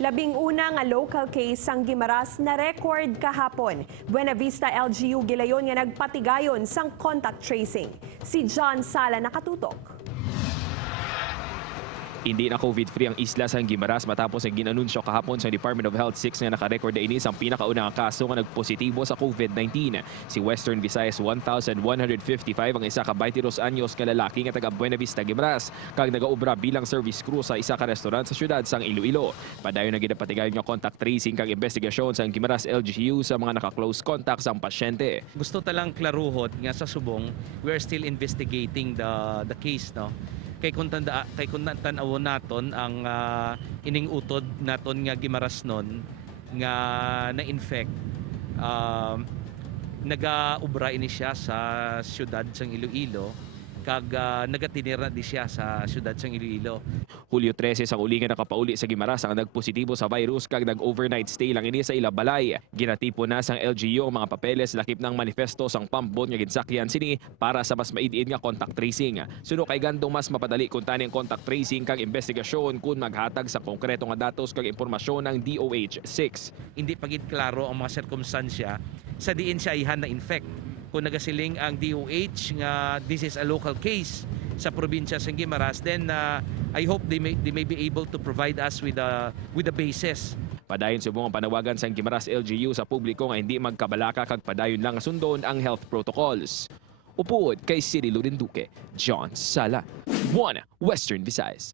Labing-una nga local case sang Guimaras na record kahapon. Buenavista LGU gilayon nga nagpatigayon sang contact tracing. Si John Sala nakatutok. Hindi na COVID-free ang isla sa Guimaras matapos ang ginanunsyo kahapon sa Department of Health 6 nga nakarecord na inis ang pinakaunang kaso nga nagpositibo sa COVID-19. Si Western Visayas 1,155 ang isa ka 22 anyos nga lalaki nga taga Buenavista Guimaras kag nagaobra bilang service crew sa isa ka restaurant sa syudad sang Iloilo. Padayon na ginapatigayon nga contact tracing kag investigasyon sa Guimaras LGU sa mga naka-close contacts ang pasyente. Gusto talang klaruhot nga sa subong, we are still investigating the case, no. Kay kung tanaw naton ang ining utod naton nga Guimaras nun nga na-infect, nagaubra ini siya sa syudad sang Iloilo kag nagatinira di siya sa syudad sang Iloilo. Hulyo 13 ang uli nga nakapauli sa Guimaras ang nagpositibo sa virus kag nag-overnight stay lang ini sa Ilabalay. Ginatipo na sang LGU ang mga papeles lakip ng manifesto sang pambon nga ginsakyan sini para sa mas maid-id nga contact tracing. Suno kay gandong mas mapadali kun tani ang contact tracing kag investigasyon kun maghatag sa konkreto nga datos kag impormasyon ng DOH-6. Hindi pagid klaro ang mga sirkumstansya sa diin siya ihan na infect. Kung nagasiling ang DOH nga this is a local case sa probinsya sa Guimaras, then I hope they may be able to provide us with a basis. Padayon subong ang panawagan sa Guimaras LGU sa publiko nga hindi magkabalaka kag padayon lang sundon ang health protocols. Upuod kay City Duque, John Sala, One Western Visayas.